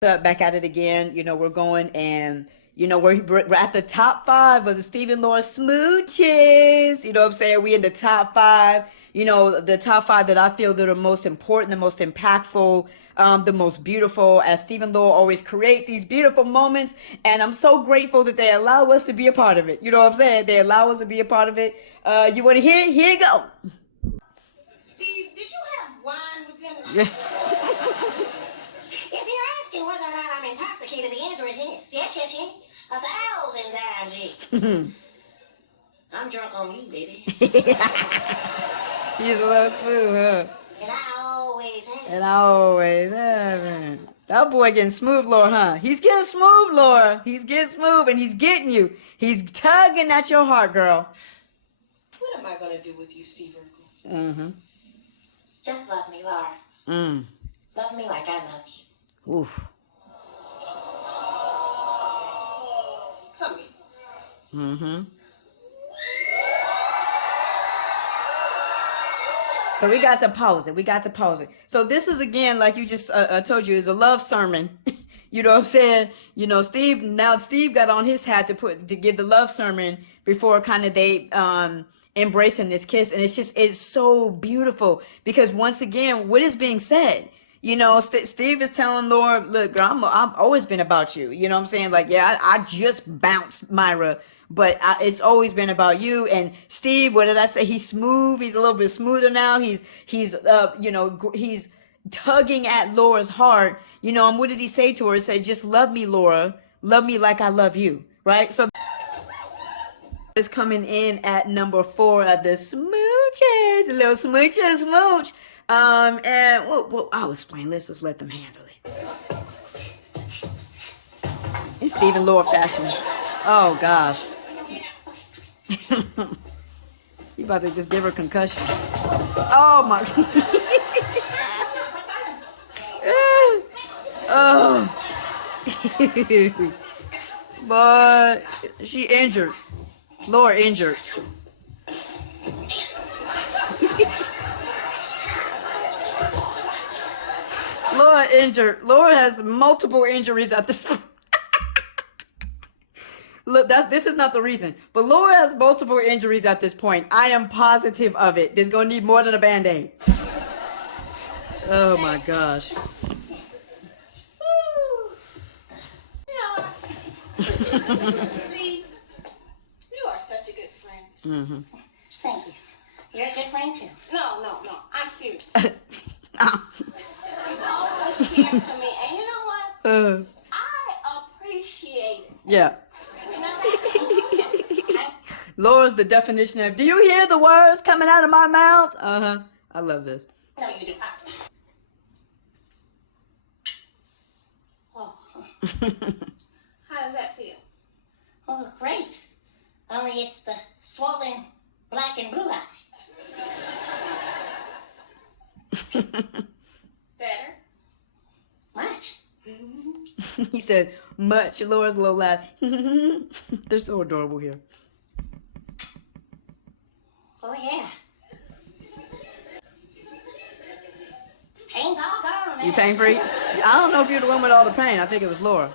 Back at it again. We're going and we're at the top five of the Stephen Laura smooches. You know what I'm saying? We in the top five. The top five that I feel that are most important, the most impactful, the most beautiful. As Stephen Laura always create these beautiful moments, and I'm so grateful that they allow us to be a part of it. You know what I'm saying? They allow us to be a part of it. You want to hear it? Here you go. Steve, did you have wine with them? Yeah. If you're asking whether or not I'm intoxicated, the answer is yes. Yes. 1,000 times yes. I'm drunk on you, baby. He's a little smooth, huh? And I always have. And I always have. That boy getting smooth, Laura, huh? He's getting smooth, Laura. He's getting smooth, and he's getting you. He's tugging at your heart, girl. What am I going to do with you, Steve Urkel? Mm-hmm. Just love me, Laura. Love me like I love you. Oof. Come here. Mm-hmm. So we got to pause it. So this is, again, like you just told you, is a love sermon. You know what I'm saying? Steve got on his hat to give the love sermon before kind of they embracing this kiss. And it's so beautiful because, once again, what is being said? Steve is telling Laura, look, girl, I've always been about you. You know what I'm saying? Like, yeah, I just bounced Myra, but it's always been about you. And Steve, what did I say? He's smooth. He's a little bit smoother now. He's tugging at Laura's heart. And what does he say to her? He said, just love me, Laura. Love me like I love you. Right? So is coming in at number 4 of the smooches. A little smooch. And I'll explain. Let's just let them handle it. In Stephen Laura fashion. Oh gosh. You about to just give her a concussion. Oh my. Oh. But she injured. Laura injured. Laura injured. Laura has multiple injuries at this point. Look, this is not the reason, but Laura has multiple injuries at this point. I am positive of it. There's gonna need more than a Band-Aid. Oh my gosh. Steve, you are such a good friend. Mm-hmm. Thank you. You're a good friend too. No. I'm serious. You've always cared for me, and you know what? I appreciate it. Yeah. You know? Laura's the definition of, do you hear the words coming out of my mouth? I love this. No, you do. Oh. How does that feel? Oh, great. Only it's the swollen black and blue eye. Better? Much. He said, much. Laura's a little laugh. They're so adorable here. Oh, yeah. Pain's all gone now. You pain free? I don't know if you're the one with all the pain. I think it was Laura.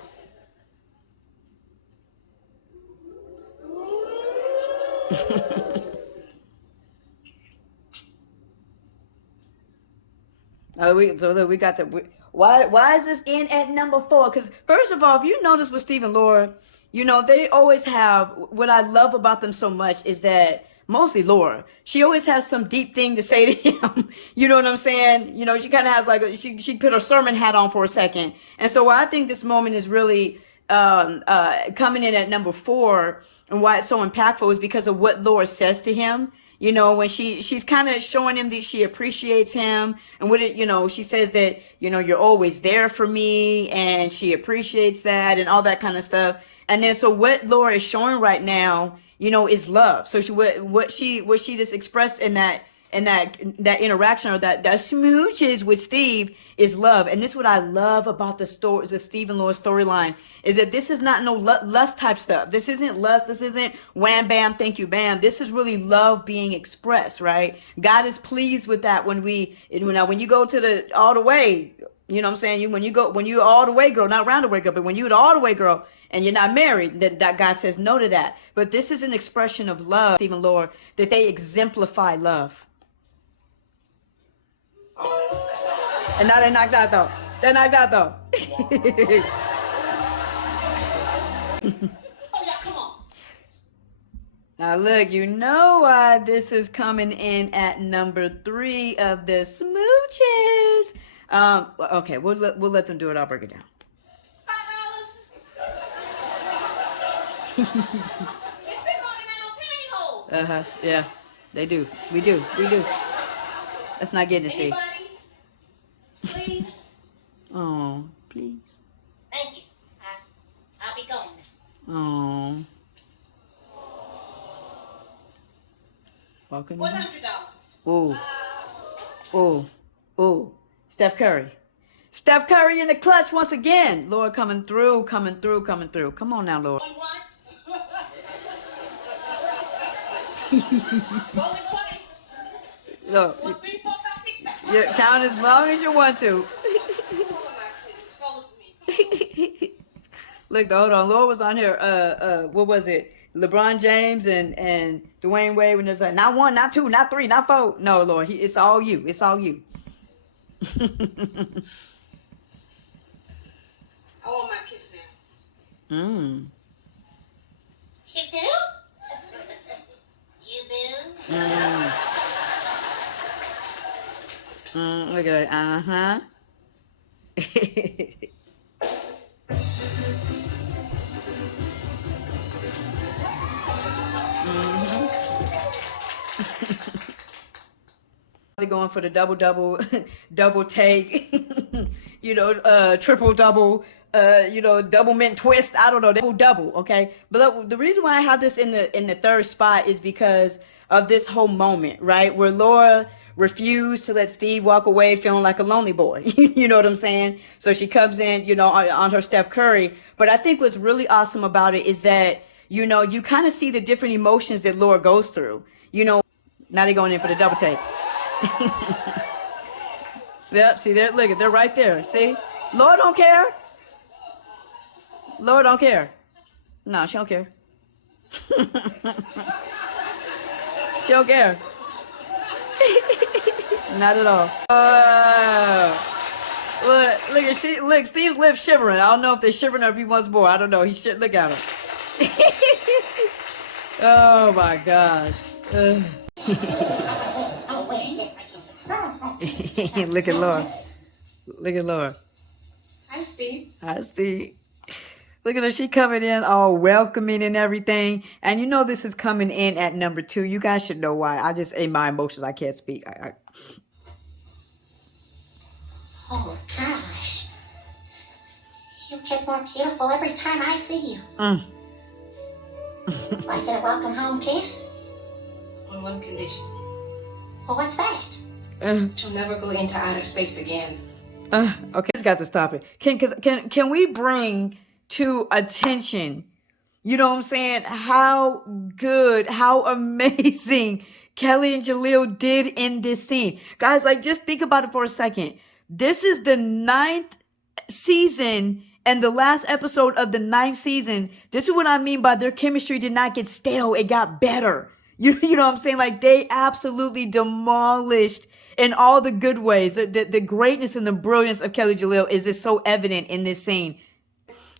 We got to. Why is this in at number 4? Because first of all, if you notice with Steve and Laura, they always have. What I love about them so much is that mostly Laura, she always has some deep thing to say to him. You know what I'm saying? She kind of has like she put her sermon hat on for a second, and so I think this moment is really coming in at number 4, and why it's so impactful is because of what Laura says to him. When she's kind of showing him that she appreciates him, and she says that, you're always there for me, and she appreciates that and all that kind of stuff. And then, so what Laura is showing right now, is love. So what she just expressed in that interaction, or that smooches with Steve, is love. And this is what I love about the Steve and Laura storyline, is that this is not no lust type stuff. This isn't lust. This isn't wham, bam, thank you, bam. This is really love being expressed, right? God is pleased with that when you go to all the way, You know what I'm saying? When you all the way girl, not round the way girl, but when you the all the way girl and you're not married, then that God says no to that. But this is an expression of love, even Lord, that they exemplify love. And now they're knocked out though. They're knocked out though. Oh, yeah, come on. Now look, you know why this is coming in at number 3 of the smooches. Okay, we'll let them do it. I'll break it down. $5. You spend more than that on pantyhose. Yeah, they do. We do. Let's not get it, Steve. Anybody? Please? Oh, please. Thank you. I'll be going now. Oh. Welcome. $100. Oh. Steph Curry. Steph Curry in the clutch once again. Lord, coming through. Come on now, Lord. Going once. Going twice. Look, 1, 3, 4, 5, 6, 7. you count as long as you want to. Oh, my goodness. Sold to me. Look, hold on. Lord was on here. What was it? LeBron James and Dwayne Wade when there's like not 1, not 2, not 3, not 4. No, Lord, it's all you. It's all you. I want my kiss now. You do? You do? Look at that. They're going for the double take, triple double, double mint twist. I don't know, double. Okay, but the reason why I have this in the third spot is because of this whole moment, right, where Laura refused to let Steve walk away feeling like a lonely boy. You know what I'm saying? So she comes in, on her Steph Curry. But I think what's really awesome about it is that, you kind of see the different emotions that Laura goes through. Now they're going in for the double take. Yep, see, they're right there. See? Laura don't care. Laura don't care. No, she don't care. She don't care. Not at all. Look, Steve's lips shivering. I don't know if they're shivering or if he wants more. I don't know. Look at him. Oh my gosh. Look at Laura. Hi, Steve. Hi, Steve. Look at her. She coming in all welcoming and everything. And this is coming in at number 2. You guys should know why. I just ate my emotions. I can't speak. Oh, gosh. You get more beautiful every time I see you. Do I get a welcome home kiss? On one condition. Well, what's that? You'll never go into outer space again. Okay, just got to stop it. Can we bring to attention, you know what I'm saying, how good, how amazing Kelly and Jaleel did in this scene. Guys, just think about it for a second. This is the 9th season and the last episode of the 9th season. This is what I mean by their chemistry did not get stale. It got better. You know what I'm saying? They absolutely demolished in all the good ways. The greatness and the brilliance of Kelly Jaleel is just so evident in this scene.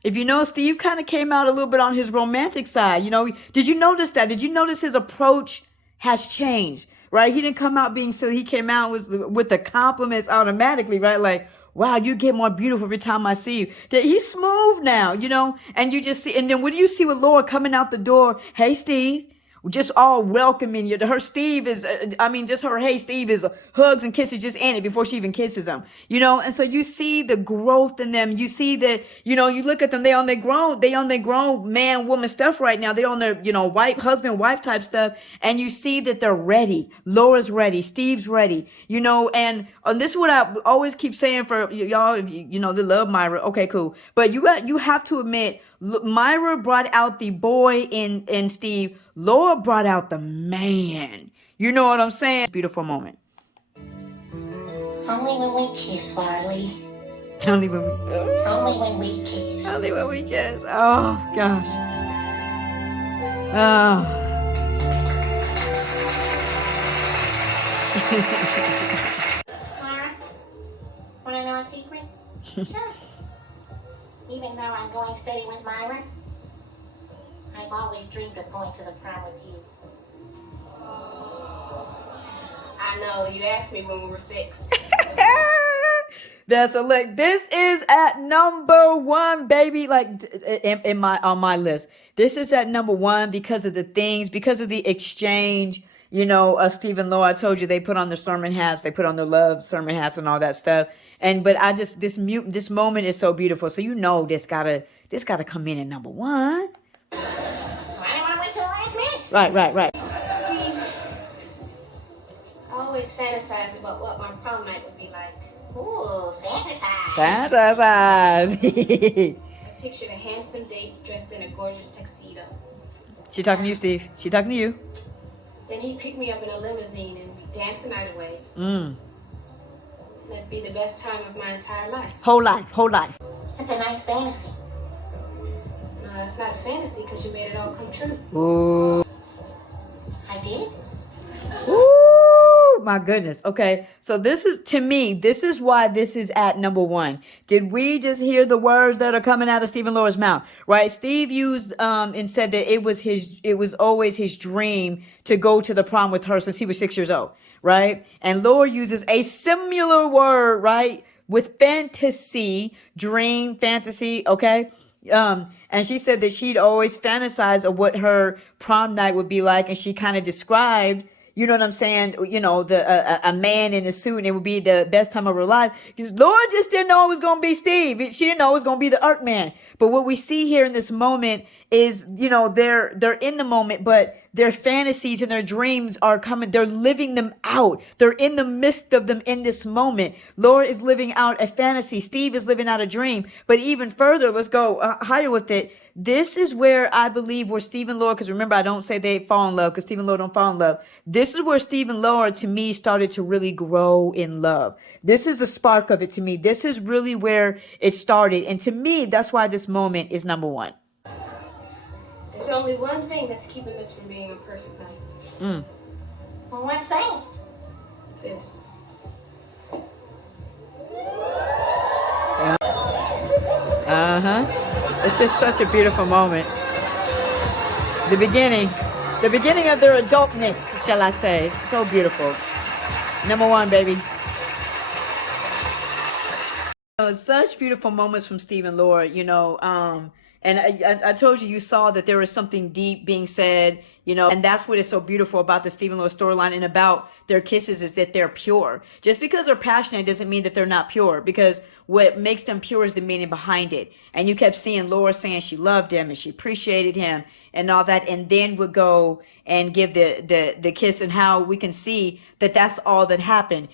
If you know, Steve kind of came out a little bit on his romantic side. Did you notice that? Did you notice his approach has changed, right? He didn't come out being silly. He came out with the compliments automatically, right? Wow, you get more beautiful every time I see you. He's smooth now, and you just see, and then what do you see with Laura coming out the door? Hey, Steve. Just all welcoming you. Her Steve is, just her, hey, Steve is hugs and kisses just in it before she even kisses him, and so you see the growth in them. You see that, you look at them, they on their grown man, woman stuff right now. They on their, wife, husband, wife type stuff. And you see that they're ready. Laura's ready. Steve's ready, and this is what I always keep saying for y'all, if they love Myra. Okay, cool. But you have to admit, Myra brought out the boy in Steve. Laura brought out the man. You know what I'm saying? Beautiful moment. Only when we kiss, Farley. Only when we, Only when we kiss. only when we kiss. Oh gosh. Oh. Myra, want to know a secret? Sure. Even though I'm going steady with Myra, I've always dreamed of going to the prom with you. I know, you asked me when we were 6. That's a lick. This is at number 1, baby. Like in my on my list. This is at number 1 because of the things, because of the exchange. Stephen Lowe. I told you they put on their sermon hats, they put on their love sermon hats and all that stuff. But I just this moment is so beautiful. So this gotta come in at number 1. I didn't want to wait till the last minute. Right. Steve, I always fantasize about what my prom night would be like. Ooh, fantasize. Fantasize. I pictured a handsome date dressed in a gorgeous tuxedo. She talking to you, Steve. She talking to you. Then he'd pick me up in a limousine and we'd dance the night away. That'd be the best time of my entire life. Whole life. That's a nice fantasy. No, that's not a fantasy because you made it all come true. Ooh. I did? Ooh, my goodness. Okay. So this is why this is at number 1. Did we just hear the words that are coming out of Stephen Lowe's mouth? Right? Steve used and said that it was always his dream to go to the prom with her since he was 6 years old. Right? And Lowe uses a similar word, right? With fantasy, dream, fantasy, okay? And she said that she'd always fantasize of what her prom night would be like, and she kind of described, you know what I'm saying, a man in a suit, and it would be the best time of her life. Because Lord just didn't know it was going to be Steve. She didn't know it was going to be the Earth Man. But what we see here in this moment is, they're in the moment, but their fantasies and their dreams are coming. They're living them out. They're in the midst of them in this moment. Lord is living out a fantasy. Steve is living out a dream. But even further, let's go higher with it. This is where I believe where Stephen Lowe, because remember, I don't say they fall in love because Stephen Lowe don't fall in love. This is where Stephen Lowe, to me, started to really grow in love. This is the spark of it to me. This is really where it started. And to me, that's why this moment is number 1. There's only one thing that's keeping this from being a perfect night. Well, what's that? This. It's just such a beautiful moment. The beginning of their adultness, shall I say. It's so beautiful. Number 1, baby. Such beautiful moments from Stephen Lowe, and I told you saw that there was something deep being said, and that's what is so beautiful about the Stephen Lowe storyline and about their kisses is that they're pure. Just because they're passionate doesn't mean that they're not pure, because what makes them pure is the meaning behind it. And you kept seeing Laura saying she loved him and she appreciated him and all that, and then would go and give the kiss, and how we can see that that's all that happened.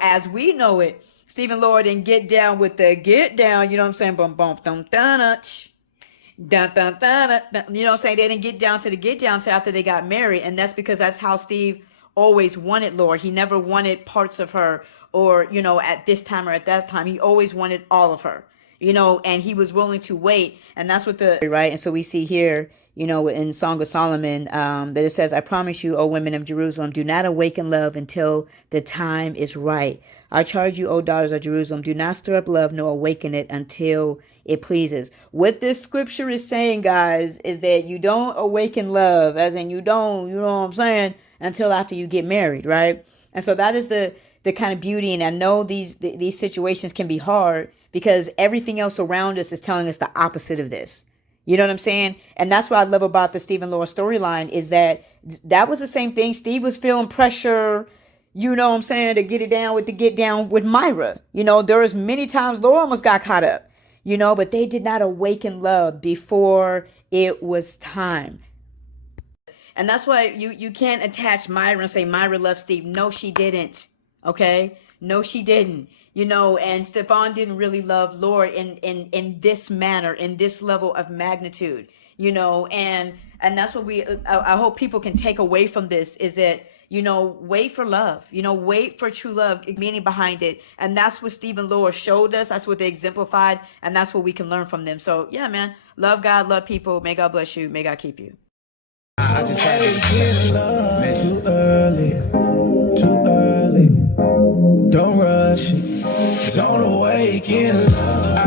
As we know it, Stephen Lowe didn't get down with the get down, you know what I'm saying? Boom, boom, dum, dun, dun, dun, dun, dun. You know what I'm saying? They didn't get down to the get down till after they got married. And that's because that's how Steve always wanted Laura. He never wanted parts of her or, at this time or at that time. He always wanted all of her, and he was willing to wait. And that's what right. And so we see here, in Song of Solomon, that it says, I promise you, O women of Jerusalem, do not awaken love until the time is right. I charge you, O daughters of Jerusalem, do not stir up love nor awaken it until it pleases. What this scripture is saying, guys, is that you don't awaken love, as in you don't, you know what I'm saying, until after you get married, right? And so that is the kind of beauty. And I know these situations can be hard because everything else around us is telling us the opposite of this. You know what I'm saying? And that's what I love about the Stephen Lowe storyline is that was the same thing. Steve was feeling pressure, you know what I'm saying, to get down with Myra. There was many times Laura almost got caught up, but they did not awaken love before it was time. And that's why you can't attach Myra and say Myra loved Steve. No, she didn't. Okay? No, she didn't. And Stefan didn't really love Laura in this manner, in this level of magnitude, and that's what I hope people can take away from this is that wait for love, wait for true love, meaning behind it. And that's what Stephen Lord showed us. That's what they exemplified. And that's what we can learn from them. So yeah, man, love God, love people. May God bless you. May God keep you. I just had to get in love too early, too early. Don't rush it. Don't awaken love.